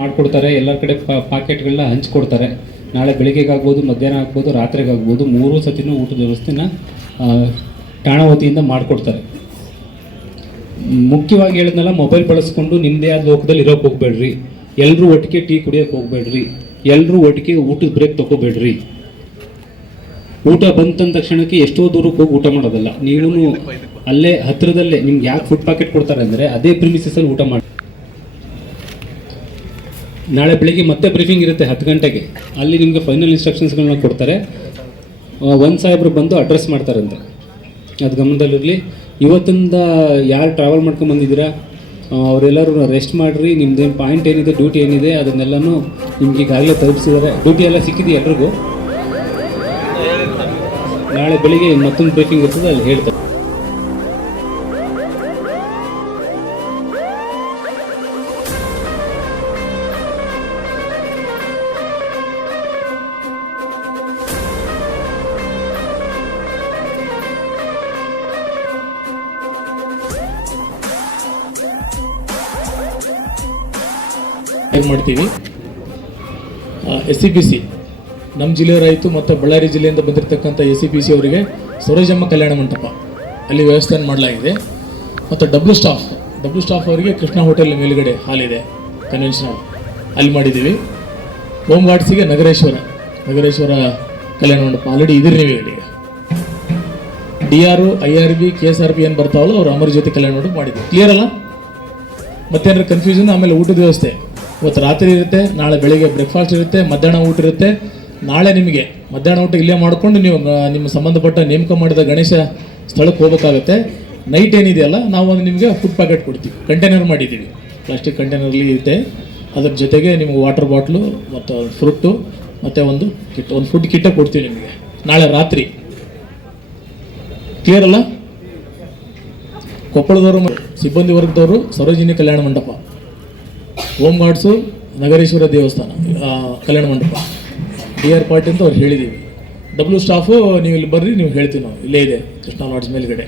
ಮಾಡಿಕೊಡ್ತಾರೆ. ಎಲ್ಲರ ಕಡೆ ಪಾಕೆಟ್ಗಳನ್ನ ಹಂಚ್ಕೊಡ್ತಾರೆ. ನಾಳೆ ಬೆಳಿಗ್ಗೆಗಾಗ್ಬೋದು, ಮಧ್ಯಾಹ್ನ ಆಗ್ಬೋದು, ರಾತ್ರಿಗಾಗ್ಬೋದು, 3 ಸತಿನೂ ಊಟದ ವ್ಯವಸ್ಥೆನ ಠಾಣಾ ವತಿಯಿಂದ ಮಾಡಿಕೊಡ್ತಾರೆ. ಮುಖ್ಯವಾಗಿ ಹೇಳಿದ್ನಲ್ಲ, ಮೊಬೈಲ್ ಬಳಸ್ಕೊಂಡು ನಿಮ್ಮದೇ ಆದ ಲೋಕದಲ್ಲಿ ಇರೋಕ್ಕೆ ಹೋಗಬೇಡ್ರಿ. ಎಲ್ಲರೂ ಒಟ್ಟಿಗೆ ಟೀ ಕುಡಿಯೋಕ್ಕೆ ಹೋಗಬೇಡ್ರಿ. ಎಲ್ಲರೂ ಒಟ್ಟಿಗೆ ಊಟದ ಬ್ರೇಕ್ ತೊಗೋಬೇಡ್ರಿ. ಊಟ ಬಂತಂದ ತಕ್ಷಣಕ್ಕೆ ಎಷ್ಟೋ ದೂರಕ್ಕೆ ಹೋಗಿ ಊಟ ಮಾಡೋದಲ್ಲ. ನೀವು ಅಲ್ಲೇ ಹತ್ತಿರದಲ್ಲೇ ನಿಮ್ಗೆ ಯಾಕೆ ಫುಡ್ ಪ್ಯಾಕೆಟ್ ಕೊಡ್ತಾರೆ ಅಂದರೆ ಅದೇ ಪ್ರಿಮಿಸಸಲ್ಲಿ ಊಟ ಮಾಡಿ. ನಾಳೆ ಬೆಳಿಗ್ಗೆ ಮತ್ತೆ ಬ್ರೀಫಿಂಗ್ ಇರುತ್ತೆ 10 ಗಂಟೆಗೆ. ಅಲ್ಲಿ ನಿಮಗೆ ಫೈನಲ್ ಇನ್ಸ್ಟ್ರಕ್ಷನ್ಸ್ಗಳನ್ನ ಕೊಡ್ತಾರೆ. ಒಂದು ಸಾಹೇಬ್ರು ಬಂದು ಅಡ್ರೆಸ್ ಮಾಡ್ತಾರಂತೆ, ಅದು ಗಮನದಲ್ಲಿರಲಿ. ಇವತ್ತಿಂದ ಯಾರು ಟ್ರಾವೆಲ್ ಮಾಡ್ಕೊಂಡು ಬಂದಿದ್ದೀರಾ ಅವರೆಲ್ಲರೂ ರೆಸ್ಟ್ ಮಾಡಿರಿ. ನಿಮ್ಮದೇನು ಪಾಯಿಂಟ್ ಏನಿದೆ, ಡ್ಯೂಟಿ ಏನಿದೆ ಅದನ್ನೆಲ್ಲನೂ ನಿಮ್ಗೆ ಈಗಾಗಲೇ ತಲುಪಿಸಿದ್ದಾರೆ. ಡ್ಯೂಟಿ ಎಲ್ಲ ಸಿಕ್ಕಿದೆ ಎಲ್ರಿಗೂ. ನಾಳೆ ಬೆಳಿಗ್ಗೆ ಮತ್ತೊಂದು ಬ್ರೀಫಿಂಗ್ ಇರ್ತದೆ, ಅಲ್ಲಿ ಹೇಳ್ತಾರೆ. ಮಾಡ್ತೀವಿ. SCPC ನಮ್ಮ ಜಿಲ್ಲೆಯವರಾಯಿತು ಮತ್ತು ಬಳ್ಳಾರಿ ಜಿಲ್ಲೆಯಿಂದ ಬಂದಿರತಕ್ಕಂಥ SCPC ಅವರಿಗೆ ಸರೋಜಮ್ಮ ಕಲ್ಯಾಣ ಮಂಟಪ ಅಲ್ಲಿ ವ್ಯವಸ್ಥೆಯನ್ನು ಮಾಡಲಾಗಿದೆ. ಮತ್ತು ಡಬ್ಲ್ಯೂ ಸ್ಟಾಫ್ ಅವರಿಗೆ ಕೃಷ್ಣ ಹೋಟೆಲ್ ಮೇಲುಗಡೆ ಹಾಲಿದೆ ಕನ್ವೆನ್ಷನ್ ಹಾಲ್, ಅಲ್ಲಿ ಮಾಡಿದ್ದೀವಿ. ಹೋಮ್ ಗಾರ್ಡ್ಸಿಗೆ ನಗರೇಶ್ವರ ಕಲ್ಯಾಣ ಮಂಟಪ ಆಲ್ರೆಡಿ ಇದಿರಿ ನೀವು ಇಲ್ಲಿಗೆ. DR, IRB, KSRB ಏನು ಬರ್ತಾವಲ್ಲ ಅವರು ಅಮರ ಜ್ಯೋತಿ ಕಲ್ಯಾಣ ಮಂಟಪ ಮಾಡಿದ್ದೀವಿ. ಕ್ಲಿಯರ್ ಅಲ್ಲ? ಮತ್ತೇನಾದ್ರು ಕನ್ಫ್ಯೂಷನ್? ಆಮೇಲೆ ಊಟದ ವ್ಯವಸ್ಥೆ ಇವತ್ತು ರಾತ್ರಿ ಇರುತ್ತೆ, ನಾಳೆ ಬೆಳಿಗ್ಗೆ ಬ್ರೇಕ್ಫಾಸ್ಟ್ ಇರುತ್ತೆ, ಮಧ್ಯಾಹ್ನ ಊಟ ಇರುತ್ತೆ. ನಾಳೆ ನಿಮಗೆ ಮಧ್ಯಾಹ್ನ ಊಟ ಇಲ್ಲೇ ಮಾಡಿಕೊಂಡು ನೀವು ನಿಮ್ಮ ಸಂಬಂಧಪಟ್ಟ ನೇಮಕ ಮಾಡಿದ ಗಣೇಶ ಸ್ಥಳಕ್ಕೆ ಹೋಗಬೇಕಾಗುತ್ತೆ. ನೈಟ್ ಏನಿದೆಯಲ್ಲ ನಾವು ಒಂದು ನಿಮಗೆ ಫುಡ್ ಪ್ಯಾಕೆಟ್ ಕೊಡ್ತೀವಿ, ಕಂಟೈನರ್ ಮಾಡಿದ್ದೀವಿ, ಪ್ಲಾಸ್ಟಿಕ್ ಕಂಟೈನರ್ಲಿ ಇರುತ್ತೆ. ಅದ್ರ ಜೊತೆಗೆ ನಿಮ್ಗೆ ವಾಟರ್ ಬಾಟ್ಲು ಮತ್ತು ಫ್ರೂಟು ಮತ್ತು ಒಂದು ಫುಡ್ ಕಿಟ್ಟೇ ಕೊಡ್ತೀವಿ ನಿಮಗೆ ನಾಳೆ ರಾತ್ರಿ. ಕ್ಲಿಯರ್ ಅಲ್ಲ? ಕೊಪ್ಪಳದವರು ಸಿಬ್ಬಂದಿ ವರ್ಗದವರು ಸರೋಜಿನಿ ಕಲ್ಯಾಣ ಮಂಟಪ, ಹೋಮ್ ಗಾರ್ಡ್ಸು ನಗರೇಶ್ವರ ದೇವಸ್ಥಾನ ಕಲ್ಯಾಣ ಮಂಟಪ, DR ಪಾರ್ಟಿ ಅಂತ ಅವ್ರು ಹೇಳಿದ್ದೀವಿ. ಡಬ್ಲ್ಯೂ ಸ್ಟಾಫು ನೀವು ಇಲ್ಲಿ ಬರ್ರಿ, ನೀವು ಹೇಳ್ತೀವಿ ನಾವು ಇಲ್ಲೇ ಇದೆ ಕೃಷ್ಣ ಲಾಡ್ಜ್ ಮೇಲ್ಗಡೆ.